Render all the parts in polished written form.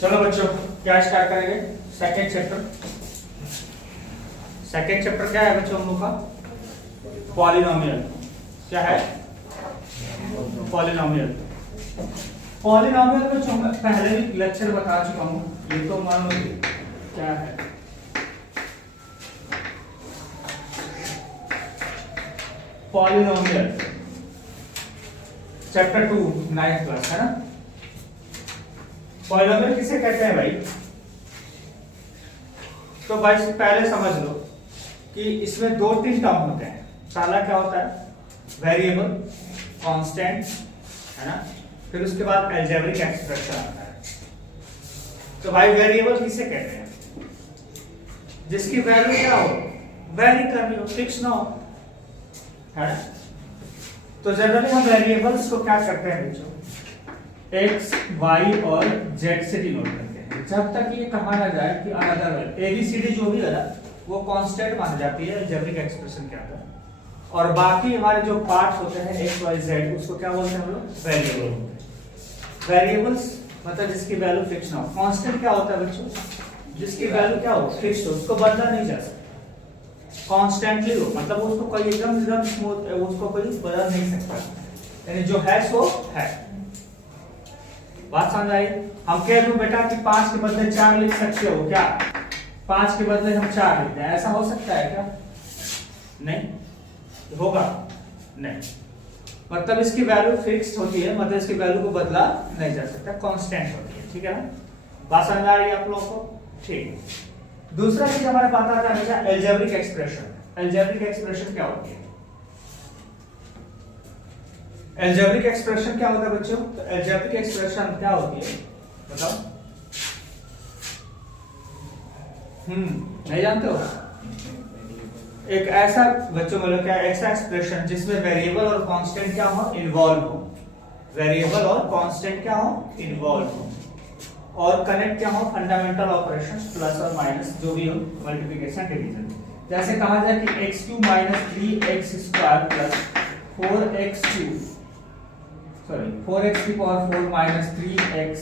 चलो बच्चों क्या स्टार्ट करेंगे? Second chapter. सेकेंड चैप्टर क्या है बच्चों हम लोग का? पॉलिनोमियल। क्या है? पॉलिनोमियल। पॉलिनोमियल में जो मैं पहले भी लेक्चर बता चुका हूँ, ये तो मान लो क्या है। पॉलिनोमियल चैप्टर 2 9th क्लास है ना। पॉलिनोमियल किसे कहते हैं भाई? तो भाई पहले समझ लो कि इसमें दो तीन टर्म होते हैं। पहला क्या होता है? वेरिएबल, कांस्टेंट, है ना। फिर उसके बाद अलजेब्रिक एक्सप्रेशन आता है। तो भाई वेरिएबल किसे कहते हैं? जिसकी वैल्यू क्या हो, वेरी करनी हो, फिक्स ना हो, है ना। तो जनरली हम वेरिएबल्स को क्या करते हैं बच्चों? एक्स, वाई और जेड से डिनोट करते हैं, जब तक ये कहा ना जाए कि अनदर एबीसीडी जो भी है ना वो कांस्टेंट मानी जाती है अलजेब्रिक एक्सप्रेशन के अंदर, और बाकी हमारे जो पार्ट्स होते हैं एक्स वाई जेड उसको क्या बोलते हैं हम लोग? वेरिएबल। वेरिएबल्स मतलब जिसकी वैल्यू फिक्स ना हो। कांस्टेंट क्या होता है बच्चों? जिसकी वैल्यू क्या हो, फिक्स हो, उसको बदला नहीं जा सकता, कॉन्स्टेंटली हो, मतलब उसको कोई एकदम स्मूथ, उसको कोई बदल नहीं सकता, यानी जो है सो है। बात समझ आई? हम कह दूं बेटा कि 5 के बदले 4 लिख सकते हो क्या? 5 के बदले हम 4 लिखते हैं, ऐसा हो सकता है क्या? नहीं होगा, नहीं। मतलब इसकी वैल्यू फिक्स्ड होती है, मतलब इसकी वैल्यू को बदला नहीं जा सकता, कांस्टेंट होती है, ठीक है ना। बात समझ आ रही है आप लोगों को? ठीक। दूसरा चीज हमारे पास आता है बेटा अलजेब्रिक एक्सप्रेशन। अलजेब्रिक एक्सप्रेशन क्या होती है? अलजेब्रिक एक्सप्रेशन क्या होता है बच्चों? तो अलजेब्रिक एक्सप्रेशन क्या होती है बताओ? नहीं जानते हो? एक ऐसा बच्चों मतलब क्या, ऐसा एक्सप्रेशन जिसमें वेरिएबल और कांस्टेंट क्या हो, इन्वॉल्व हो। वेरिएबल और कांस्टेंट क्या हो, इन्वॉल्व हो, और कनेक्ट क्या हो, फंडामेंटल ऑपरेशंस प्लस और माइनस जो भी हो, मल्टीप्लिकेशन डिवीजन। जैसे कहा जाए कि x³ - 3x² plus 4x³ sorry 4x⁴ - 3x।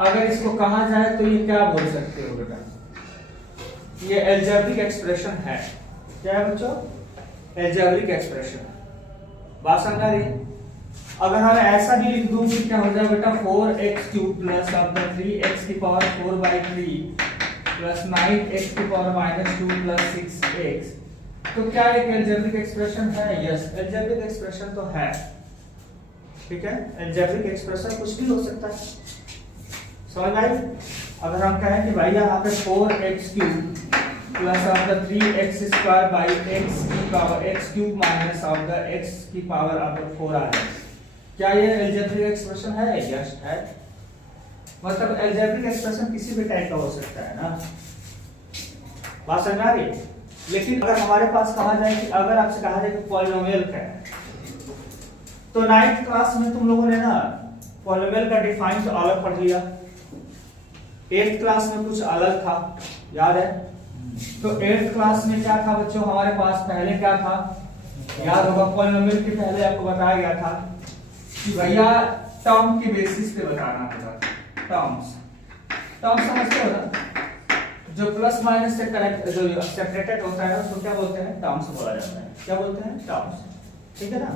अगर इसको कहा जाए तो ये क्या बोल सकते हो बेटा? ये अलजेब्रिक एक्सप्रेशन है। क्या है बच्चों? Algebraic expression. बात समझ आ रही है? अगर हम ऐसा भी लिख दूं कि क्या हो जाए बेटा 4x³ प्लस अब 3x⁴/3 plus 9x⁻² plus 6x, तो क्या एक अलजेब्रिक एक्सप्रेशन है? यस, अलजेब्रिक एक्सप्रेशन तो है, ठीक है। अलजेब्रिक एक्सप्रेशन कुछ भी हो सकता है, समझ आई? अगर हम कहें कि भाई यहाँ पे 4x³ प्लस आपका 3x² माइनस आपका x⁴ आ है, क्या ये अलजेब्रिक एक्सप्रेशन है? यस है। मतलब अलजेब्रिक एक्सप्रेशन किसी भी टाइप का हो सकता है ना। बात समझ आ रही है? लेकिन अगर हमारे पास कहा जाए कि अगर आपसे कहा जाए कि पॉलिनोमियल क्या है, तो 9th क्लास में तुम लोगों ने ना पॉलिनोमियल का डिफाइन तो अलग पढ़ लिया, 8th क्लास में कुछ अलग था, याद है? तो 8th क्लास में क्या था बच्चों हमारे पास? पहले क्या था याद होगा? पॉलिनोमियल के पहले आपको बताया गया था कि भैया टर्म के बेसिस पे बताना होगा। टर्म्स समझते हो ना? जो प्लस माइनस से कनेक्ट, जो सेपरेटेड होता है उसको क्या बोलते हैं? टर्म्स बोला जाता है। क्या बोलते हैं? टर्म्स, ठीक है ना।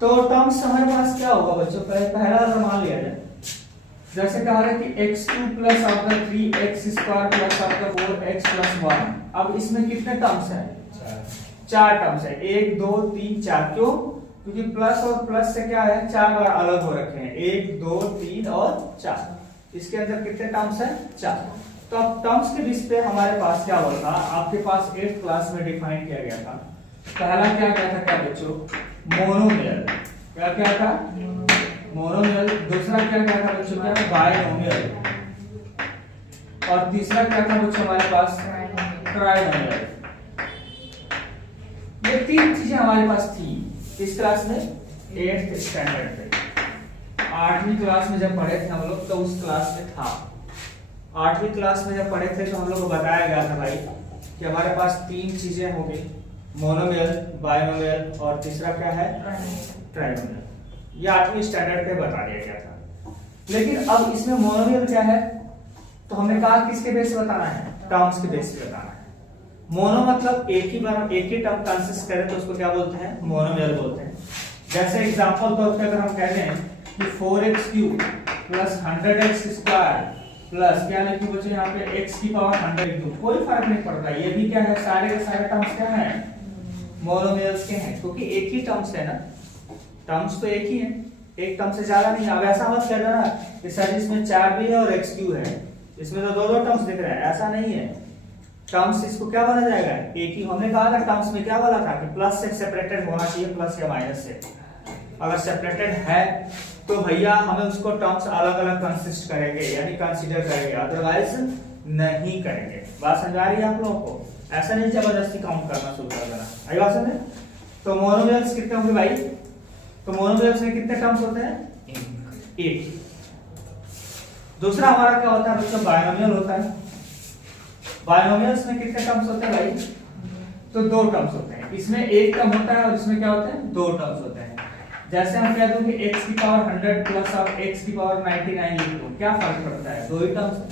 तो टर्म्स हमारे पास क्या होगा बच्चों? पहला अगर मान लिया जाए, जैसे कहा है कि x² प्लस आपका 3x² प्लस आपका 4x + 1। अब इसमें कितने टर्म्स हैं? 4 टर्म्स है, 1 2 3 4। क्यों? क्योंकि प्लस और प्लस से क्या है, 4 बार अलग हो रखे हैं, 1 2 3 और 4। इसके अंदर कितने टर्म्स हैं? 4। तो अब टर्म्स के बेस पे हमारे पास क्या होता? आपके पास 8th क्लास में डिफाइन किया गया था। पहला क्या था क्या बच्चों? मोनोमियल। क्या था? मोनोमियल। दूसरा क्या था बच्चों? क्या? बायनोमियल। और तीसरा क्या था बच्चों हमारे पास? ट्राइनोमियल। ये 3 चीजें हमारे पास थी इस क्लास में, 8th स्टैंडर्ड पे। 8वीं क्लास में जब पढ़े थे हम लोग तो उस क्लास में था। 8वीं क्लास में जब पढ़े थे तो हम लोग को बताया गया था भाई कि हमारे पास 3 चीजें होंगी, मोनोमियल, बायनोमियल और तीसरा क्या है? ट्राइनोमियल। ये 8वीं स्टैंडर्ड पे बता दिया गया था। लेकिन अब इसमें मोनोमियल क्या है, तो हमने कहा किसके बेस पे बताना है, टर्म्स के बेस पे बताना है। मोनो मतलब एक ही टर्म कंसिस्ट करे तो उसको क्या बोलते हैं, मोनोमियल बोलते हैं। जैसे एग्जांपल तौर पे अगर हम कह दें कि 4x³ प्लस 100x² प्लस क्या लिखी बच्चे यहाँ पे x की पावर 100, कोई फर्क नहीं पड़ता, ये भी क्या है, सारे के सारे टर्म्स क्या हैं, मोनोमियल्स के हैं, क्योंकि एक ही टर्म्स है ना, टर्म्स तो एक ही है, एक टर्म से ज्यादा नहीं। अब ऐसा मत कर ना कि सर इसमें 4 भी है और x³ है, इसमें तो दो टर्म्स दिख रहे हैं, ऐसा नहीं है। टर्म्स इसको क्या बोला जाएगा, एक ही। हमने कहा था टर्म्स में क्या बोला था कि प्लस से सेपरेटेड होना चाहिए, प्लस या माइनस से। अगर सेपरेटेड है तो भैया हमें उसको टर्म्स अलग अलग कंसिस्ट करेंगे, यानी कंसीडर करेंगे, अदरवाइज नहीं करेंगे। बात समझ आ रही है आप लोगों को, ऐसा नहीं जबरदस्ती काउंट करना शुरू कर देना। आई बात समझे। तो मोनोमियल्स कितने होंगे भाई, तो मोनोमियल्स में कितने टर्म्स होते हैं, एक। दूसरा हमारा क्या होता है बच्चों, बायनोमियल होता है। बायनोमियल्स में कितने टर्म्स होते हैं भाई, तो दो टर्म्स होते हैं। इसमें एक टर्म होता है और इसमें क्या होते हैं, दो टर्म्स होते हैं। जैसे हम कह दूं कि x की पावर 100 प्लस आप x की पावर 99 लिख दो, क्या फर्क पड़ता है, दो ही टर्म्स है।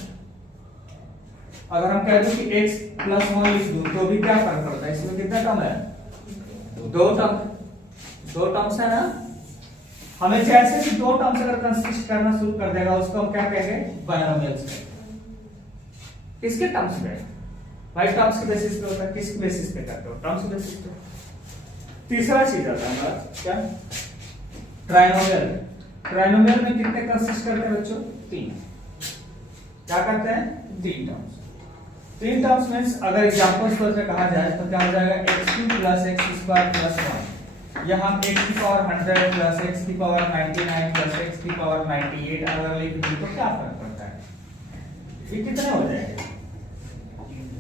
अगर हम कह दूं कि x प्लस 1 लिख दूं तो भी क्या फर्क पड़ता है, इसमें कितना टर्म है, दो टर्म्स है ना। हमें जैसे कि दो टर्म्स अगर कंसिस्ट करना शुरू कर देगा उसको हम क्या कहेंगे, बायनोमियल्स कहेंगे। किसके टर्म्स पे भाई, टर्म्स के बेसिस पे होता है। किसके बेसिस पे करते हो, टर्म्स के बेसिस पे। तीसरा चीज आता है हमारा क्या, ट्राइनोमियल। ट्राइनोमियल में कितने कंसिस्ट करते हैं बच्चों, तीन। क्या करते हैं, तीन टर्म्स। तीन टर्म्स मींस अगर एग्जांपल्स पर कहा जाए तो क्या हो जाएगा, x³ प्लस x² प्लस 1, या हम x की पावर 100 प्लस x की पावर 99 प्लस x की पावर 98 अगर लिख दें तो क्या फर्क पड़ता है, ये कितने हो जाएंगे,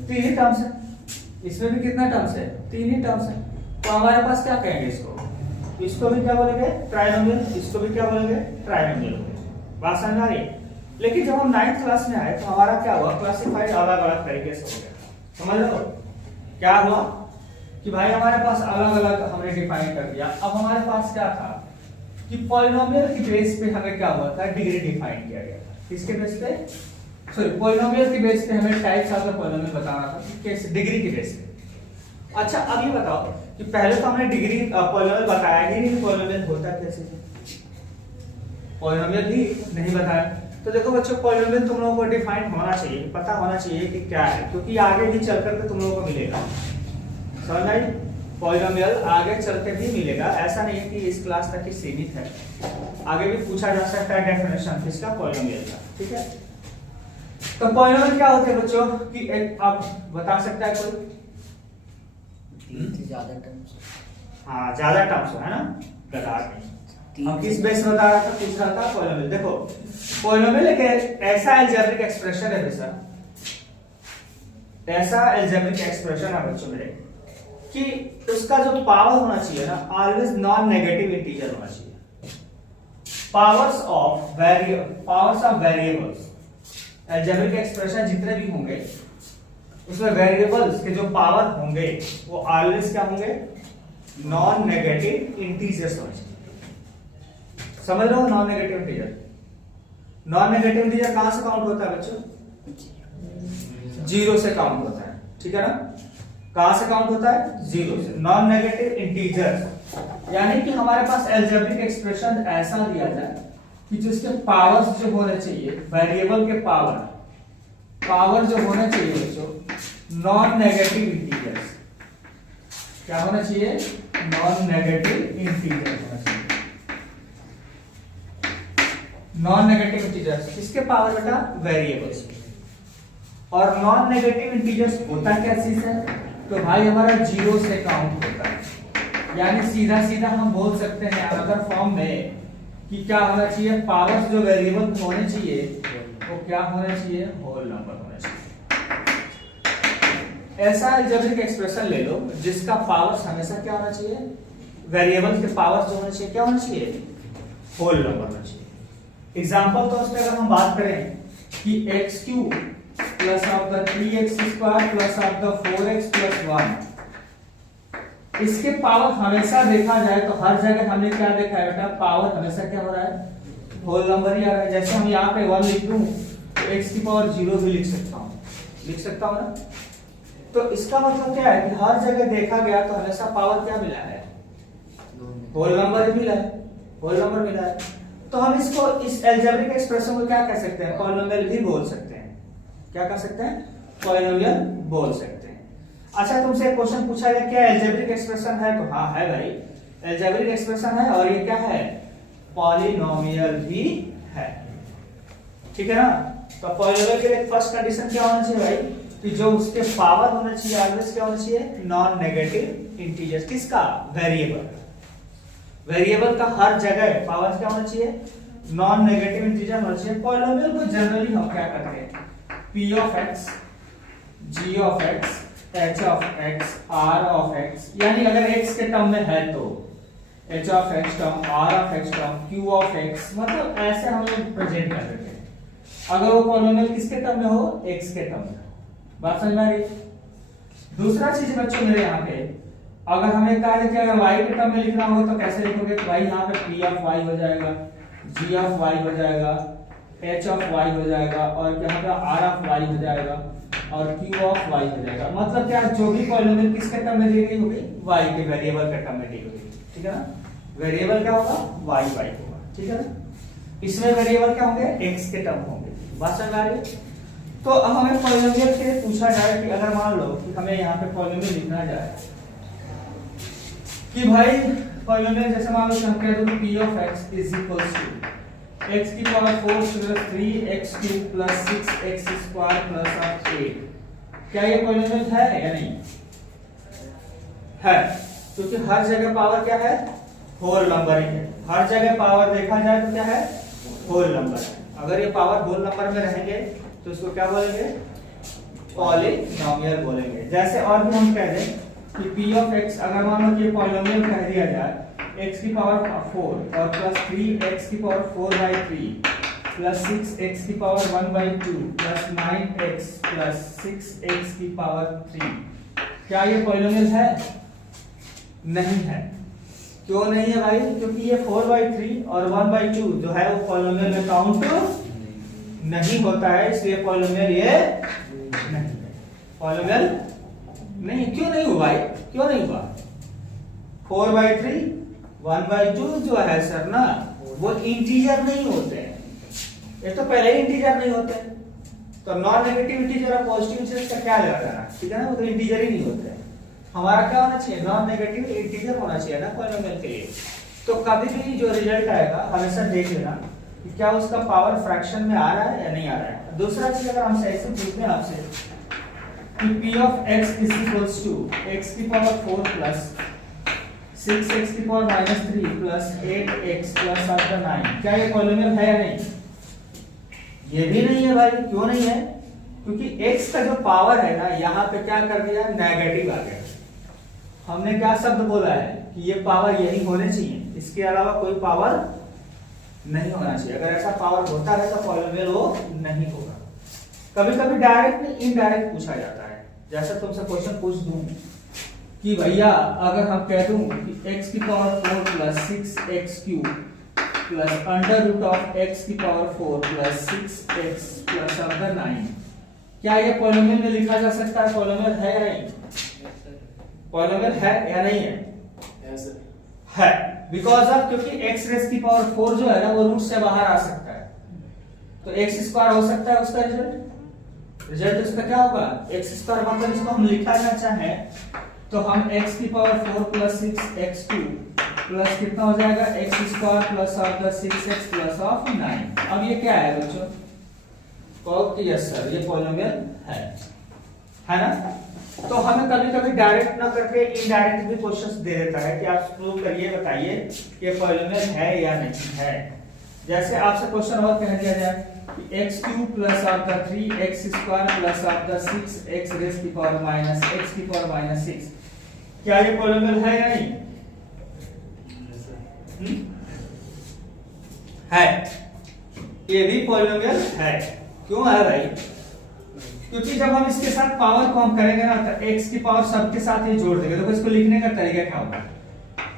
तीन ही टर्म्स है। इसमें भी कितना टर्म्स है, तीन ही टर्म्स है। तो हमारे पास क्या कहेंगे इसको भी क्या बोलेंगे, ट्राइनोमियल, इसको भी क्या बोलेंगे, ट्राइनोमियल। बात समझ आ रही है। लेकिन जब हम 9th क्लास में आए तो हमारा क्या हुआ, क्लासिफाइड अलग अलग तरीके से हो गया। समझ लो क्या हुआ कि भाई हमारे पास अलग अलग हमने डिफाइन कर दिया। अब हमारे पास क्या था कि पॉलिनोमियल की बेस पे हमें क्या हुआ था, डिग्री डिफाइन किया गया था। किसके बेस पे, सॉरी पॉलिनोमियल की बेस पे हमें टाइप्स ऑफ द पॉलिनोमियल बताना था, कैसे, डिग्री की बेस पे। अच्छा अब ये बताओ कि पहले तो हमने डिग्री पॉलिनोमियल बताया ही नहीं, पॉलिनोमियल होता कैसे, पॉलिनोमियल ही नहीं बताया। तो देखो बच्चों पॉलिनोमियल तुम लोगों को डिफाइन होना चाहिए, पता होना चाहिए कि क्या है, क्योंकि आगे भी चल करके तुम लोगों को मिलेगा। समझ आई, पॉलिनोमियल आगे चल के भी मिलेगा, ऐसा नहीं है कि इस क्लास तक ही सीमित है, आगे भी पूछा जा सकता है डेफिनेशन किसका, पॉलिनोमियल का। ठीक है, तो पॉलिनोमियल क्या होते हैं बच्चों कि आप बता सकता है कोई, ज्यादा टर्म्स, हाँ ज्यादा टर्म्स है ना, गधा नहीं। हम किस बेस बता रहा था, पूछ रहा था पॉलिनोमियल। देखो पॉलिनोमियल एक ऐसा अलजेब्रिक एक्सप्रेशन है बेटा, ऐसा अलजेब्रिक एक्सप्रेशन है बच्चों मेरे, कि उसका जो पावर होना चाहिए ना, ऑलवेज नॉन नेगेटिव इंटीजर होना चाहिए। Powers of variables, algebraic expression जितने भी होंगे उसमें वेरिएबल्स के जो पावर होंगे वो ऑलवेज क्या होंगे, नॉन नेगेटिव इंटीजर्स होंगे। समझ रहे हो, non negative integer. Non negative integer कहां से काउंट होता है बच्चों, जीरो से काउंट होता है। ठीक है ना, कहां से काउंट होता है, जीरो से। नॉन नेगेटिव इंटीजर यानी कि हमारे पास अलजेब्रिक एक्सप्रेशन ऐसा दिया जाए कि जिसके पावर्स जो होने चाहिए, वेरिएबल के पावर जो होना चाहिए बच्चों, नॉन नेगेटिव इंटीजर्स। क्या होना चाहिए, नॉन नेगेटिव इंटीजर होना चाहिए। नॉन नेगेटिव इंटीजर्स किसके पावर बेटा, वेरिएबल्स। और नॉन नेगेटिव इंटीजर्स होता क्या चीज है, तो भाई हमारा जीरो से काउंट होता है। यानी सीधा सीधा हम बोल सकते हैं अदर फॉर्म में कि क्या होना चाहिए, पावर्स जो वेरिएबल होने चाहिए वो क्या होना चाहिए, होल नंबर होना चाहिए। ऐसा अलजेब्रिक एक्सप्रेशन ले लो जिसका पावर्स हमेशा क्या होना चाहिए, वेरिएबल के पावर्स जो होने चाहिए क्या होना चाहिए, होल नंबर होना चाहिए। एग्जांपल तो उसमें अगर हम बात करें कि x³ plus of the 3x² plus of the 4x plus 1, इसके पावर हमेशा देखा जाए तो हर जगह हमने क्या देखा है बेटा, पावर हमेशा क्या हो रहा है, होल नंबर ही आ रहा है। जैसे हम यहाँ पे 1 लिख दूं तो x की पावर 0 भी लिख सकता हूँ ना। तो इसका मतलब क्या है कि हर जगह देखा गया तो हमेशा पावर क्या मिला है, होल नंबर मिला है। तो हम इसको इस अलजेब्रिक एक्सप्रेशन को क्या कह सकते हैं, पॉलिनोमियल भी बोल सकते हैं। क्या कह सकते हैं, पॉलिनोमियल बोल सकते हैं। अच्छा तुमसे एक क्वेश्चन पूछा गया क्या अलजेब्रिक एक्सप्रेशन है, तो हाँ है भाई, अलजेब्रिक एक्सप्रेशन है और ये क्या है, पॉलिनोमियल भी है। ठीक है ना। तो पॉलिनोमियल के लिए फर्स्ट कंडीशन क्या होना चाहिए भाई, कि जो उसके पावर होना चाहिए ऑलवेज क्या होना चाहिए, नॉन नेगेटिव इंटीजर। किसका, वेरिएबल का हर जगह पावर क्या होना चाहिए, नॉन नेगेटिव इंटीजर होना चाहिए। पॉलिनोमियल को जनरली हम क्या करते हैं, p of x, g of x, h of x, r of x, यानी अगर x के टर्म में है तो h of x term, r of x term, q of x, मतलब ऐसे हम लोग प्रेजेंट कर देते हैं। अगर वो पॉलिनोमियल किसके टर्म में हो, x के टर्म में। बात समझ में आ रही। दूसरा चीज बच्चों मेरे यहाँ पे, अगर हमें कहा है कि अगर y के टर्म में लिखना हो तो कैसे लिखोगे, तो भाई यहाँ पे p of y हो जाएगा, g of y हो जाएगा, h of y हो जाएगा और यहाँ पे r of y हो जाएगा और q of y हो जाएगा। मतलब क्या, जो भी पॉलिनोमियल किसके टर्म में दी गई होगी, y के वेरिएबल के टर्म में दी होगी। ठीक है ना, वेरिएबल क्या होगा, y होगा। ठीक है ना, इसमें वेरिएबल क्या होंगे, x के टर्म होंगे। बात समझ आ रही है। तो अब हमें पॉलिनोमियल से पूछा जाए कि अगर मान लो कि हमें यहाँ पे पॉलिनोमियल लिखना जाए कि भाई पॉलिनोमियल जैसे मान लो कि हम कह दो p of x is equals to x की power 4 plus 3x cube plus 6x square plus 8। क्या ये पॉलिनोमियल है या नहीं है, क्योंकि हर जगह पावर क्या है, होल नंबर ही है। हर जगह पावर देखा जाए तो क्या है, होल नंबर है। अगर ये पावर होल नंबर में रहेंगे तो इसको क्या बोलेंगे, पॉलिनोमियल बोलेंगे। जैसे और भी हम कह दें कि p of x, अगर मान लो कि पॉलिनोमियल कह दिया जाए x की पावर 4 और प्लस 3x की पावर 4/3 प्लस 6x की power 1/2 plus 9x plus 6x की पावर 3, क्या ये पॉलिनोमियल है, नहीं है। क्यों नहीं है भाई, क्योंकि ये 4/3 और 1/2 जो है वो पॉलिनोमियल में काउंट नहीं होता है, इसलिए पॉलिनोमियल ये नहीं है, पॉलिनोमियल नहीं। क्यों नहीं हुआ भाई, क्यों नहीं हुआ, 4/3 1/2 जो है सर ना, वो इंटीजर नहीं होते हैं। ये तो पहले ही इंटीजर नहीं होते, तो नॉन नेगेटिव इंटीजर और पॉजिटिव इंटीजर का क्या लेना देना, ठीक है ना, वो तो इंटीजर ही नहीं होते हैं। हमारा क्या होना चाहिए, नॉन नेगेटिव इंटीजर होना चाहिए ना पॉलिनोमियल के लिए। तो कभी भी जो रिजल्ट आएगा हमेशा देख लेना कि क्या उसका पावर फ्रैक्शन में आ रहा है या नहीं आ रहा है। दूसरा चीज अगर हमसे ऐसे पूछते हैं आपसे कि p of x is equals to x की पावर 4 प्लस 6x की पावर -3 प्लस 8x प्लस 9, क्या ये पॉलिनोमियल है या नहीं, ये भी नहीं है भाई। क्यों नहीं है, क्योंकि x का जो पावर है ना, यहाँ पे क्या कर दिया, नेगेटिव आ गया। हमने क्या शब्द बोला है कि ये पावर यही होने चाहिए, इसके अलावा कोई पावर नहीं होना चाहिए। अगर ऐसा पावर होता है तो पॉलिनोमियल वो नहीं होगा। कभी कभी डायरेक्ट नहीं इनडायरेक्ट पूछा जाता है। जैसे तुमसे क्वेश्चन पूछ दूं कि भैया अगर हम कह दूं कि x की power 4 plus 6x cube plus under root of x की पावर 4 प्लस 6x प्लस 9, क्या ये पॉलिनोमियल में लिखा जा सकता है, पॉलिनोमियल है या नहीं, पॉलिनोमियल है या नहीं है, है बिकॉज ऑफ, क्योंकि x रेस की पावर 4 जो है ना वो रूट से बाहर आ सकता है, तो x स्क्वायर हो सकता है उसका रिजल्ट उसका क्या होगा, x स्क्वायर। मतलब इसको हम लिखना चाहें तो हम x की power 4 plus 6x cube plus कितना हो जाएगा, x square plus of the 6x plus of 9। अब ये क्या है बच्चों, ओके यस सर, ये पॉलिनोमियल है ना। तो हमें कभी कभी डायरेक्ट ना करके इनडायरेक्ट भी क्वेश्चंस दे देता है कि आप प्रूव करिए, बताइए ये पॉलिनोमियल है या नहीं है। जैसे आपसे क्वेश्चन और कह दिया जाए कि x cube plus of the 3x square plus of the 6x raise की पावर माइनस x की पावर माइनस 6, क्या ये पॉलिनोमियल है या नहीं, है, ये भी पॉलिनोमियल है। क्यों है भाई, क्योंकि जब हम इसके साथ पावर को हम करेंगे ना तो x की पावर सबके साथ ही जोड़ देंगे। तो इसको लिखने का तरीका क्या होगा,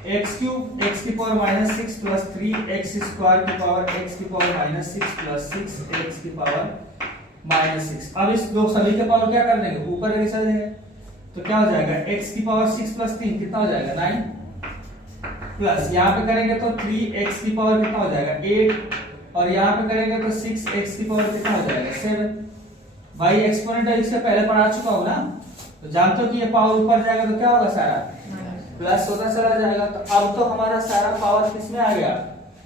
एक्स क्यूब एक्स की power minus 6 plus 3 x square की पावर एक्स की पावर माइनस 6 प्लस 6 एक्स की पावर माइनस 6। अब इस दो सभी के पावर क्या कर देंगे, ऊपर लेके चल देंगे, तो क्या हो जाएगा x की पावर 6 प्लस 3 कितना हो जाएगा 9, प्लस यहाँ पे करेंगे तो 3x की पावर कितना हो जाएगा 8, और यहाँ पे करेंगे तो 6x की पावर कितना हो जाएगा 7। भाई एक्सपोनेंट इससे पहले पढ़ा चुका हूं ना, तो जानते हो कि ये पावर ऊपर जाएगा तो क्या होगा, सारा प्लस होता चला जाएगा। तो अब तो हमारा सारा पावर किस में आ गया,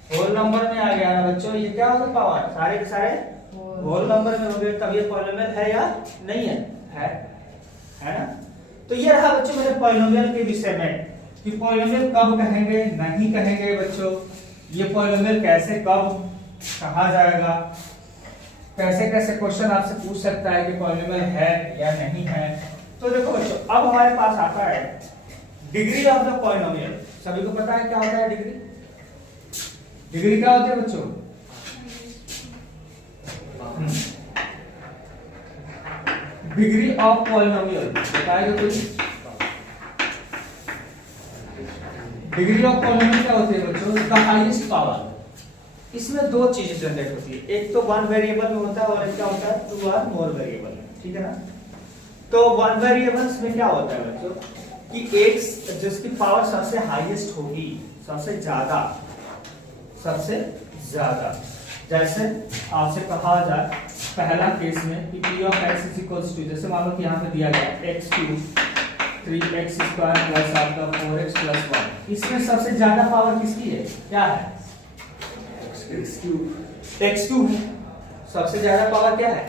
होल नंबर में आ गया ना बच्चों। ये क्या होगा, पावर सारे के सारे होल नंबर में हो गए, तब ये पॉलिनोमियल है या नहीं है ना। तो ये रहा बच्चों मेरे पॉलिनोमियल के विषय में कि पॉलिनोमियल कब कहेंगे, नहीं कहेंगे बच्चों, ये पॉलिनोमियल कैसे कब कहा जाएगा, कैसे कैसे क्वेश्चन आपसे पूछ सकता है कि पॉलिनोमियल है या नहीं है। तो देखो बच्चों, अब हमारे पास आता है डिग्री ऑफ द पॉलिनोमियल। सभी को पता है क्या होता है डिग्री, डिग्री क्या होती है बच्चों, डिग्री ऑफ पॉलिनोमियल बताएगा कोई। डिग्री ऑफ पॉलिनोमियल क्या होती है बच्चों, इसका हाईएस्ट पावर। इसमें दो चीजें जनरेट होती है, एक तो वन वेरिएबल में होता है और एक क्या होता है टू और मोर वेरिएबल में, ठीक है ना। तो वन वेरिएबल्स में क्या होता है बच्चों कि एक जिसकी पावर सबसे हाईएस्ट होगी, सबसे ज्यादा, जैसे आपसे कहा जाए पहला केस में कि p of x is equals to, जैसे मान लो कि यहाँ पे दिया गया x cube 3x square plus आपका 4x प्लस 1, इसमें सबसे ज्यादा पावर किसकी है, क्या है x क्यूब है, सबसे ज्यादा पावर क्या है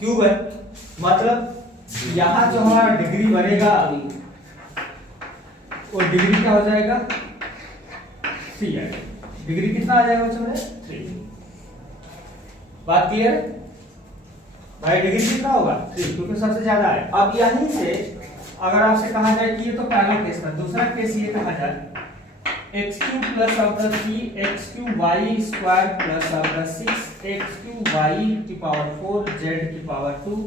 क्यूब है। मतलब यहाँ जो हमारा डिग्री बनेगा वो डिग्री क्या हो जाएगा 3 है। डिग्री कितना आ जाएगा बच्चों मेरे 3। बात क्लियर है भाई, डिग्री कितना होगा 3 क्योंकि सबसे ज्यादा है। अब यहीं से अगर आपसे कहा जाए कि ये तो पहला केस था, दूसरा केस ये कहा जाए x क्यूब प्लस आपका 3x cube y square plus आपका 6x क्यूब y की पावर 4 z की पावर 2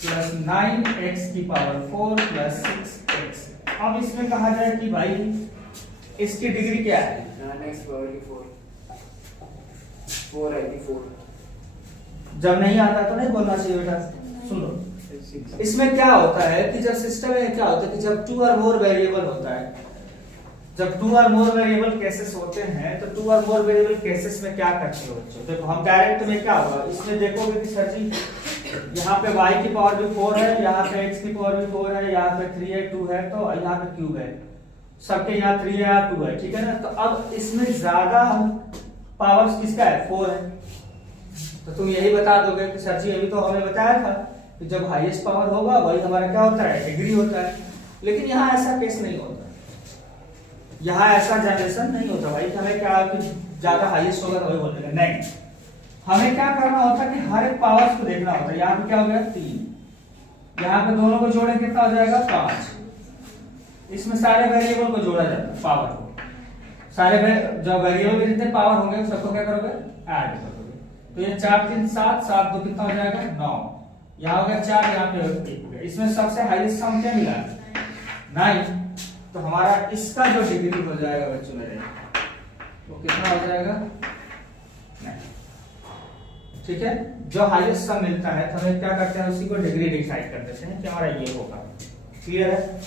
प्लस 9x की पावर 4 प्लस 6x। अब इसमें कहा जाए कि भाई इसकी डिग्री क्या है, 9x पावर की 4 है कि 4। जब नहीं आता तो नहीं बोलना चाहिए बेटा। सुनो, इसमें क्या होता है कि जब सिस्टम में क्या होता है कि जब टू और मोर वेरिएबल होता है, जब टू और मोर वेरिएबल केसेस होते हैं, तो टू और मोर वेरिएबल केसेस में क्या करते हो बच्चों, देखो हम डायरेक्ट में क्या होगा, इसमें देखोगे कि सर जी यहाँ पे y की पावर भी 4 है, यहाँ पे x की पावर भी 4 है, यहाँ पे 3 है 2 है, तो यहाँ पे क्यूब है, सबके यहाँ 3 है या 2 है, ठीक है ना। तो अब इसमें ज्यादा पावर किसका है 4 है, तो तुम यही बता दोगे कि सर जी अभी तो हमें बताया था कि जब हाईएस्ट पावर होगा वही हमारा क्या होता है डिग्री होता है। लेकिन यहाँ ऐसा केस नहीं होता, यहाँ ऐसा जनरेशन नहीं होता भाई कि हमें क्या कि ज्यादा हाईएस्ट होगा तो वही बोलेगा, नहीं। हमें क्या करना होता है कि हर एक पावर्स को देखना होता है। यहाँ पे क्या हो गया 3, यहाँ पे दोनों को जोड़े कितना हो जाएगा 5। इसमें सारे वेरिएबल को जोड़ा जाता है, पावर को सारे जो वेरिएबल के जितने पावर होंगे सबको क्या करोगे ऐड करोगे। तो ये 4 3 7 7 2 कितना हो जाएगा 9, यहाँ हो गया 4, यहाँ पे 1 हो गया। इसमें सबसे हाईएस्ट सम क्या मिला 9, तो हमारा इसका जो डिग्री हो जाएगा बच्चों मेरे वो कितना हो जाएगा 9, ठीक है। जो हाईएस्ट सम मिलता है तो हमें क्या करते हैं उसी को डिग्री डिसाइड कर देते हैं कि हमारा ये होगा। क्लियर है।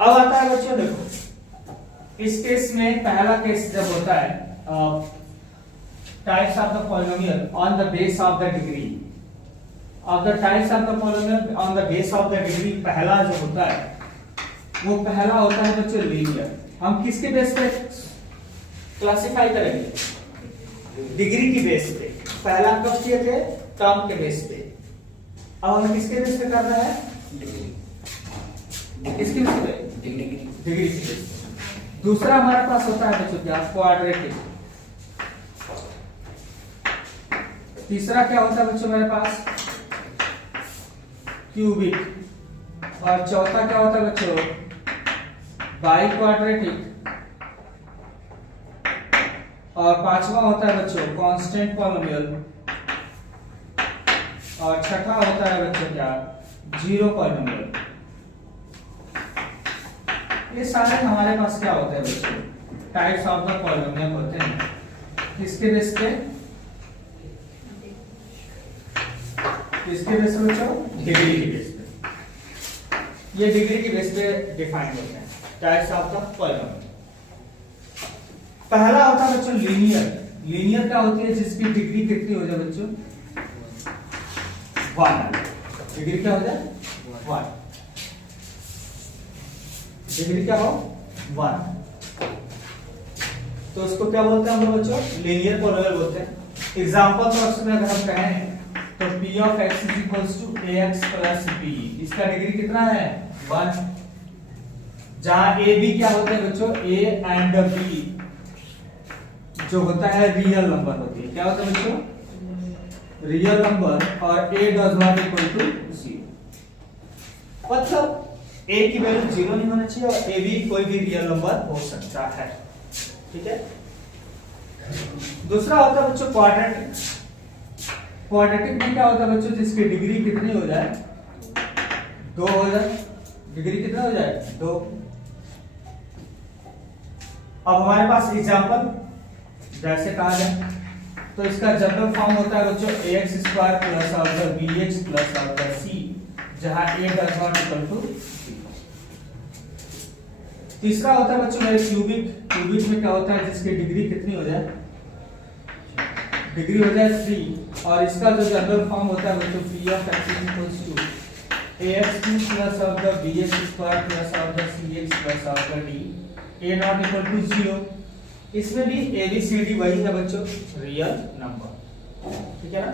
अब आता है बच्चों देखो इस केस में पहला केस जब होता है types of the polynomial on the base of the degree of the types of the polynomial on the base of the degree, पहला जो होता है वो पहला होता है बच्चों लीनियर। हम किसके बेस पे क्लासिफाई करेंगे, डिग्री की बेस पे। पहला कब किए थे टर्म के बेस पे, अब हमें किसके बेस पे करना है किसके बेस पे डिग्री के बेस पे। दूसरा हमारे पास होता है बच्चों क्या क्वाड्रेटिक। तीसरा क्या होता है बच्चों मेरे पास क्यूबिक, और चौथा क्या होता है बच्चों बाई क्वाड्रेटिक, और पांचवा होता है बच्चों कांस्टेंट पॉलिनोमियल, और छठा होता है बच्चों क्या जीरो पॉलिनोमियल। ये सारे हमारे पास क्या होते हैं बच्चों, टाइप्स ऑफ द पॉलिनोमियल होते हैं। किसके बेस पे, किसके बेस पे बच्चों, डिग्री के बेस पे। ये डिग्री के बेस पे डिफाइन होते हैं टाइप्स ऑफ द पॉलिनोमियल। पहला होता है बच्चों लीनियर। लीनियर क्या होती है, जिसकी डिग्री कितनी हो जाए बच्चों, 1। डिग्री क्या हो जाए, 1। डिग्री क्या हो, 1। तो उसको क्या बोलते हैं हम लोग बच्चों, लीनियर पॉलिनोमियल बोलते हैं। एग्जांपल तौर से अगर हम कहें तो p of x is equals to ax plus b, इसका डिग्री कितना है, 1। जहां a b क्या होते हैं बच्चों, a एंड b जो होता है रियल नंबर होती है, क्या होता है बच्चों, रियल नंबर, और a does not equal to 0। मतलब a की वैल्यू 0 नहीं होना चाहिए और a भी कोई भी रियल नंबर हो सकता है, ठीक है। दूसरा होता है बच्चों क्वाड्रेटिक। क्वाड्रेटिक में क्या होता है बच्चों, जिसकी डिग्री कितनी हो जाए, 2 हो जाए। डिग्री कितना हो जाए, 2। अब हमारे पास एग्जांपल जैसे कहा जाए तो इसका जनरल फॉर्म होता है बच्चों ax square plus order bx plus order c, जहां a does not equal to 0। तीसरा होता है बच्चों मेरे क्यूबिक। क्यूबिक में क्या होता है, जिसकी डिग्री कितनी हो जाए, डिग्री हो जाए 3, और इसका जो जनरल फॉर्म होता है बच्चों p of x equals to ax cube plus order bx square plus order cx plus order d, a not equal to 0। इसमें भी ABCD वही है बच्चों, रियल नंबर, ठीक है ना।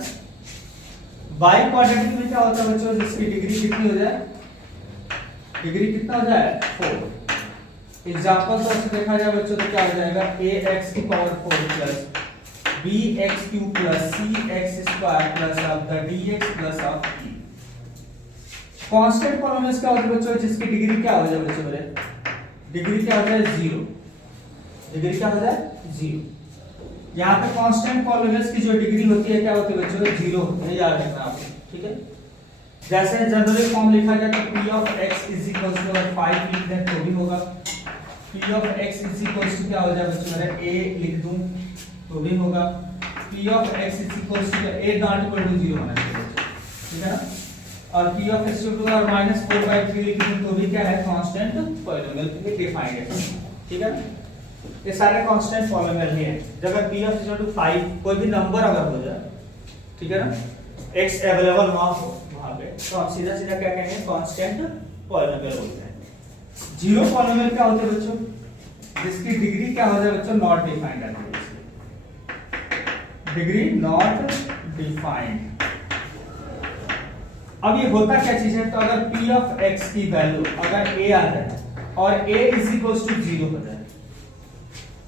बाई क्वाड्रेटिक में क्या होता है बच्चों, जिसकी डिग्री कितनी हो जाए, डिग्री कितना हो जाए, 4। एग्जांपल तो से देखा जाए बच्चों तो क्या हो जाएगा, ax की power 4 plus bx cube plus cx square plus of the dx plus of e। Constant polynomials क्या होते हैं बच्चों, जिसकी डिग्री क्या हो जाए बच्चों, मेरे डिग्री क्या हो जाए, 0। डिग्री क्या हो जाए, 0। यहाँ पे कांस्टेंट पॉलिनोमियल्स की जो डिग्री होती है क्या होती है बच्चों, 0 होती है, याद रखना आपको, ठीक है। जैसे जनरली फॉर्म लिखा जाए तो p of x is equals to अगर 5 लिख दें तो भी होगा, p of x is equals to क्या हो जाए बच्चों, मेरा a लिख दूं तो भी होगा, p of x is equals to a not equal to 0 होना चाहिए, ठीक है ना। और p of x टू और -4/3 लिख दूं तो भी क्या है, कांस्टेंट पॉलिनोमियल के डिफाइंड है, ठीक है। ये सारे कांस्टेंट पॉलिनोमियल ही है। जब p of 5 कोई भी नंबर अगर हो जाए, ठीक है ना, x अवेलेबल ना हो वहां पे, तो हम सीधा सीधा क्या कहेंगे, कांस्टेंट पॉलिनोमियल बोलते हैं। जीरो पॉलिनोमियल क्या होते हैं बच्चों, जिसकी डिग्री क्या हो जाए बच्चों, नॉट डिफाइंड है, डिग्री नॉट डिफाइंड। अब ये होता क्या चीज है, तो अगर p of x की वैल्यू अगर a आ जाए और a इज इक्वल टू 0 हो जाए,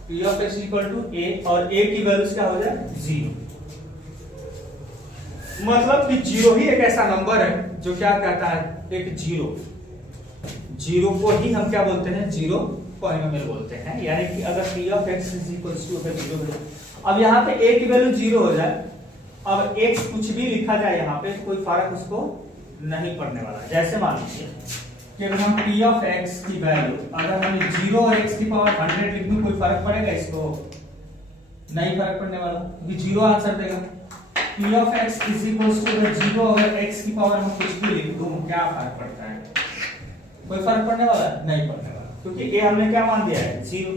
p of x equal to a और a की वैल्यूज क्या हो जाए, 0, मतलब कि 0 ही एक ऐसा नंबर है जो क्या कहता है, एक 0 को ही हम क्या बोलते हैं, जीरो पॉलिनोमियल बोलते हैं। यानी कि अगर p of x is equal to अगर 0 हो जाए, अब यहाँ पे a की वैल्यू 0 हो जाए, अब x कुछ भी लिखा जाए यहाँ पे कोई फर्क उसको नहीं पड़ने वाला। जैसे मान लीजिए कि अगर हम p of x की वैल्यू अगर हम 0 और x की पावर 100 लिख दूं, कोई फर्क पड़ेगा इसको, नहीं फर्क पड़ने वाला, क्योंकि 0 आंसर देगा। p of x is equal to अगर 0 अगर x की पावर हम कुछ भी लिख दूं, क्या फर्क पड़ता है, कोई फर्क पड़ने वाला नहीं पड़ने वाला, क्योंकि a हमने क्या मान दिया है, 0।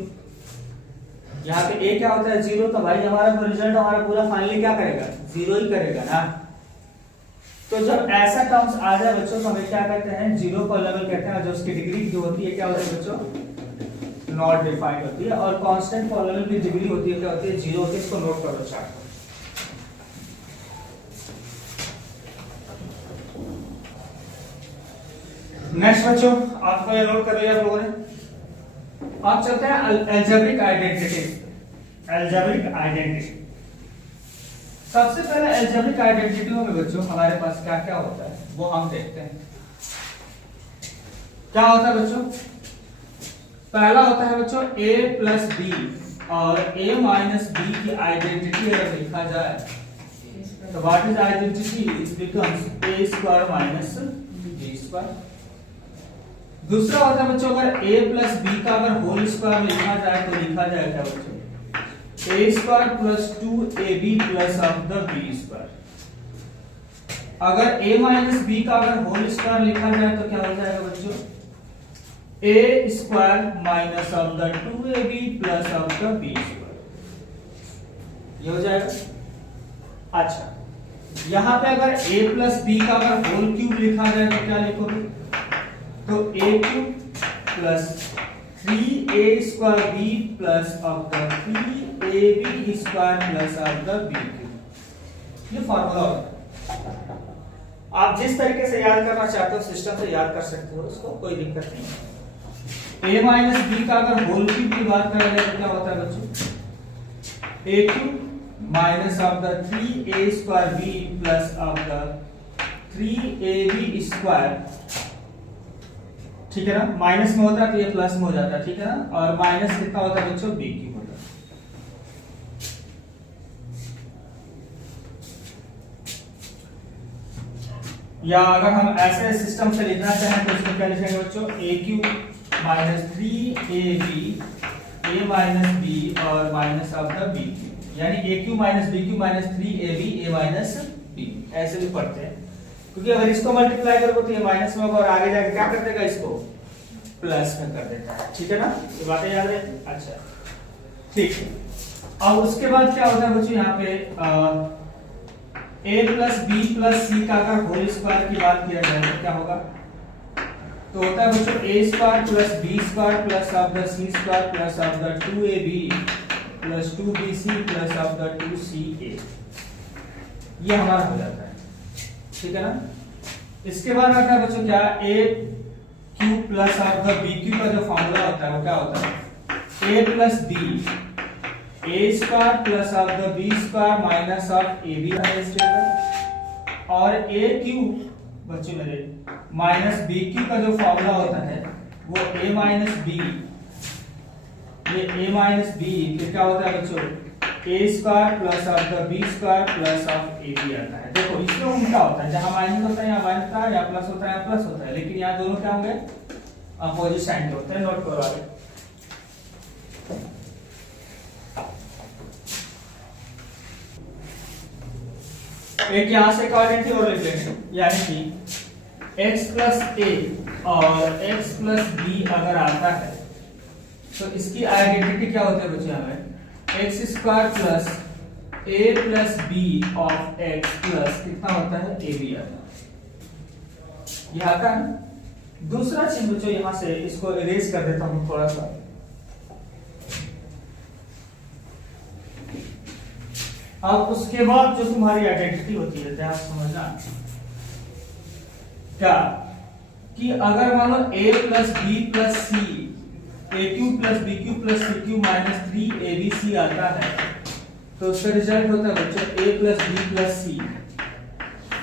यहाँ पे a क्या होता है, 0, तो भाई हमारा रिजल्ट हमारा पूरा फाइनली क्या करेगा, 0 ही करेगा ना। तो जब ऐसा टर्म्स आ जाए बच्चों तो हमें क्या कहते हैं, जीरो पॉलिनोमियल कहते हैं, और जो उसकी डिग्री जो होती है क्या होती है बच्चों, नॉट डिफाइंड होती है। और कांस्टेंट पॉलिनोमियल की डिग्री होती है क्या होती है, 0 होती है। इसको नोट कर लो चार्ट। नेक्स्ट बच्चों आपको ये नोट कर लिया आप लोगों ने। आप चलते हैं अलजेब्रिक आइडेंटिटी। अलजेब्रिक आइडेंटिटी, सबसे पहले अलजेब्रिक आइडेंटिटियों में बच्चों हमारे पास क्या क्या होता है वो हम देखते हैं। क्या होता है बच्चों, पहला होता है बच्चों a प्लस बी, और a माइनस बी की आइडेंटिटी अगर लिखा जाए तो what is identity, it becomes a square minus b square. दूसरा होता है बच्चों, अगर a प्लस बी का अगर होल स्क्वायर लिखा जाए तो लिखा जाए क्या बच्चों, a square plus 2ab plus of the b square. अगर a माइनस बी का अगर होल स्क्वायर लिखा जाए तो क्या हो जाएगा बच्चों, a square minus of the 2ab plus of the b square, ये हो जाएगा। अच्छा, यहां पे अगर a प्लस बी का अगर होल क्यूब लिखा जाए तो क्या लिखोगे, तो a cube plus 3a square b plus of the 3ab square plus of the b cube, ये फॉर्मूला होता है। आप जिस तरीके से याद करना चाहते हो सिस्टम से याद कर सकते हो, उसको कोई दिक्कत नहीं है। a माइनस बी का अगर होल क्यूब की बात करें तो क्या होता है बच्चों, a cube minus of the 3a square b plus of the 3ab square, ठीक है ना, माइनस में होता है तो ये प्लस में हो जाता है, ठीक है ना, और माइनस कितना होता है बच्चों, b क्यूब होता है। या अगर हम ऐसे सिस्टम से लिखना चाहें तो इसमें क्या लिखेंगे बच्चों, a cube minus 3ab a minus b और minus of the b cube, यानी a cube minus b cube minus 3ab a minus b, ऐसे भी पढ़ते हैं, क्योंकि अगर इसको मल्टीप्लाई करोगे तो ये माइनस में होगा और आगे जाके क्या कर देगा, इसको प्लस में कर देता है, ठीक है ना, ये बातें याद रहती। अच्छा ठीक है, अब उसके बाद क्या होता है बच्चों, यहाँ पे a प्लस बी प्लस सी का अगर होल स्क्वायर की बात किया जाए तो क्या होगा, तो होता है बच्चों a square plus b square plus of the c square plus of the 2ab plus 2bc plus of the 2ca, ये हमारा हो जाता है, ठीक है ना। इसके बाद आता है बच्चों क्या, a cube plus of the b cube का जो फॉर्मूला होता है वो क्या होता है, a plus b a square plus of the b square minus of ab, और a क्यूब बच्चों मेरे माइनस b क्यूब का जो फॉर्मूला होता है वो a माइनस b, ये a माइनस b, फिर क्या होता है बच्चों, a square plus of the b square plus of ab आता है। देखो इसमें उल्टा होता है, जहां माइनस होता है यहाँ माइनस होता है, या प्लस होता है यहाँ प्लस होता है, लेकिन यहाँ दोनों क्या होंगे, अपोजिट साइन के होते हैं, नोट करो आगे। एक यहां से एक आइडेंटिटी और लिख लेंगे, यानी कि x प्लस a और x प्लस b अगर आता है तो इसकी आइडेंटिटी क्या होती है बच्चों, हमें x square plus a plus b of x plus कितना होता है, ab आता है, ये आता है। दूसरा चीज बच्चों यहां से इसको इरेज कर देता हूं थोड़ा सा, अब उसके बाद जो तुम्हारी आइडेंटिटी होती है ध्यान समझना, क्या कि अगर मान लो a plus B plus c, a cube plus b cube plus c cube minus 3abc आता है, तो उसका रिजल्ट होता है बच्चों a plus B plus c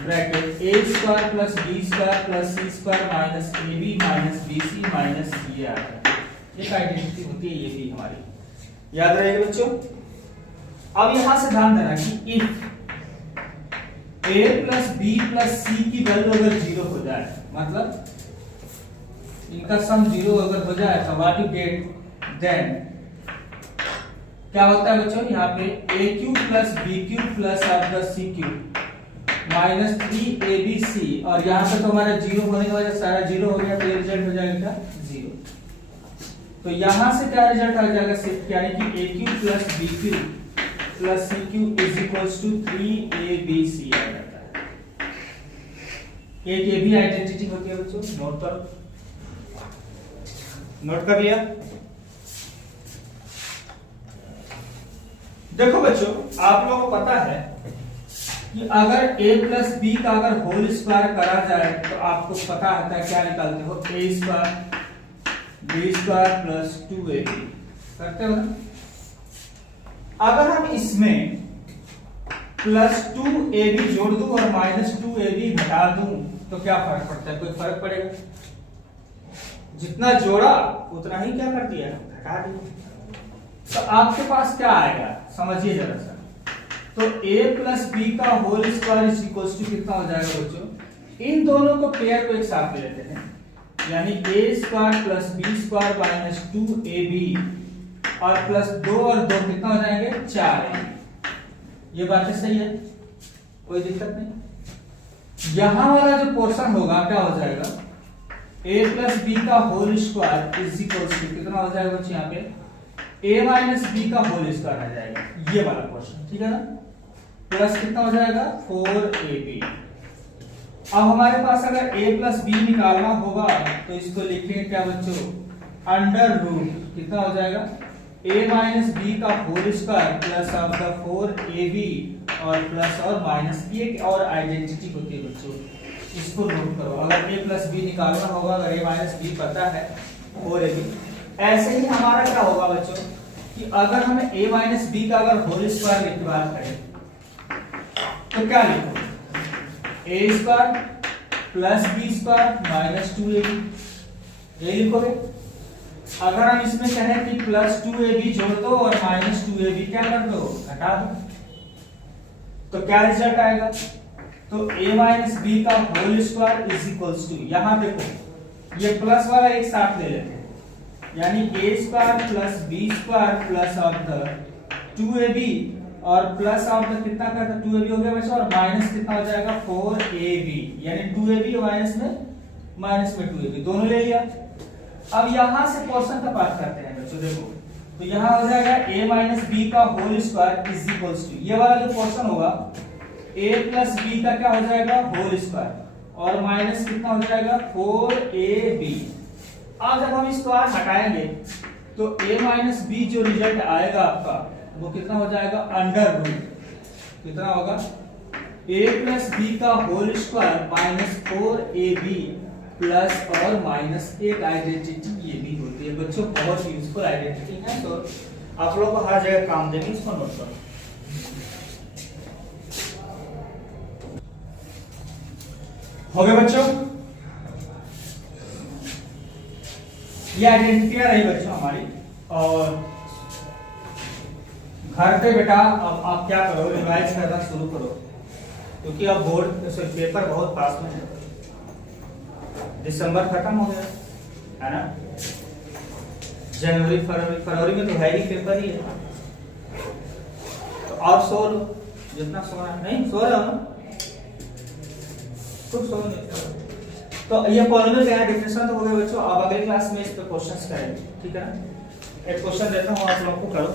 bracket a square plus b square plus c square minus ab minus bc minus ca आता है। एक आइडेंटिटी होती है ये भी हमारी, याद रहेगा बच्चों। अब यहां से ध्यान देना कि if a plus B plus C की वैल्यू अगर 0 हो जाए, मतलब इनका सम 0 अगर हो जाए तो व्हाट यू गेट, देन क्या होता है बच्चों, यहाँ पे a cube plus b cube plus of the c cube minus 3abc, और यहाँ पे तो हमारा 0 होने की वजह से सारा 0 हो गया, तो ये रिजल्ट हो जाएगा क्या, 0। तो यहां से क्या रिजल्ट आ जाएगा, सिर्फ यानी कि a cube plus b cube plus c cube is equals to 3abc आ जाता है। एक ये भी आइडेंटिटी होती है बच्चों, नोट कर लिया। देखो बच्चों आप लोगों को पता है कि अगर a प्लस बी का अगर होल स्क्वायर करा जाए तो आपको पता है क्या निकालते हो, a square b square plus 2ab करते हो ना। अगर हम इसमें प्लस 2ab जोड़ दूं और माइनस 2ab घटा दूं तो क्या फर्क पड़ता है, कोई फर्क पड़ेगा, जितना जोड़ा उतना ही क्या कर दिया, घटा दिया। तो आपके पास क्या आएगा समझिए जरा सा, तो a प्लस बी का whole square is equal to कितना हो जाएगा बच्चों, इन दोनों को पेयर को एक साथ ले लेते हैं, यानी A square plus B square minus 2ab और प्लस 2 और 2 कितना हो जाएंगे 4a। ये बातें सही है, कोई दिक्कत नहीं। यहां वाला जो पोर्शन होगा क्या हो जाएगा, a प्लस बी का whole square is equal to कितना हो जाएगा बच्चे यहाँ पे a माइनस बी का होल स्क्वायर आ जाएगा, ये वाला पोर्शन, ठीक है ना। प्लस कितना हो जाएगा 4ab। अब हमारे पास अगर a प्लस बी निकालना होगा तो इसको लिखेंगे क्या बच्चों, अंडर रूट कितना हो जाएगा a माइनस बी का whole square plus of the 4ab और प्लस और माइनस एक और आइडेंटिटी होती है बच्चों, इसको नोट करो। अगर a प्लस बी निकालना होगा, अगर a माइनस बी पता है 4ab। ऐसे ही हमारा क्या होगा बच्चों कि अगर हमें a माइनस बी का अगर होल स्क्वायर लिखने की बात करें तो क्या लिखो, a square plus B square minus 2ab, ये लिखोगे। अगर हम इसमें कहें कि प्लस 2ab जोड़ दो और माइनस 2ab क्या कर दो, हटा दो, तो क्या रिजल्ट आएगा, तो a माइनस बी का whole square is equals to, यहां देखो ये प्लस वाला एक साथ ले लेते हैं, यानी a square plus B square plus of the 2ab और प्लस ऑफ द कितना का 2ab हो गया बच्चों, और माइनस कितना हो जाएगा 4ab, यानी 2ab माइनस में 2ab दोनों ले लिया। अब यहां से पोर्शन का बात करते हैं बच्चों, देखो तो यहां हो जाएगा a माइनस बी का whole square is equals to, ये वाला जो पोर्शन होगा a प्लस बी का क्या हो जाएगा होल स्क्वायर और माइनस कितना हो जाएगा 4ab। अब जब हम स्क्वायर हटाएंगे तो a माइनस बी जो रिजल्ट आएगा आपका वो कितना हो जाएगा अंडर रूट, कितना होगा a प्लस बी का whole square minus 4ab plus और माइनस एक आइडेंटिटी ये भी होती है बच्चों, बहुत यूजफुल आइडेंटिटी है, तो आप लोग को हर जगह काम देगी, इसको नोट करो। हो गए बच्चों, ये आइडेंटिटियां रही बच्चों हमारी। और घर पे बेटा अब आप क्या करो, रिवाइज करना शुरू करो, क्योंकि अब बोर्ड पेपर बहुत पास में है, दिसंबर खत्म हो गया है ना, जनवरी फरवरी में तो है ही पेपर ही है, तो और सो लो जितना सोना नहीं सो रहा ना, कुछ सो नहीं। तो ये पॉलिनोमियल का डेफिनेशन तो हो गया बच्चों। अब अगले क्लास में इस पे क्वेश्चंस करेंगे, ठीक है ना। एक क्वेश्चन देता हूँ आप लोग को, करो।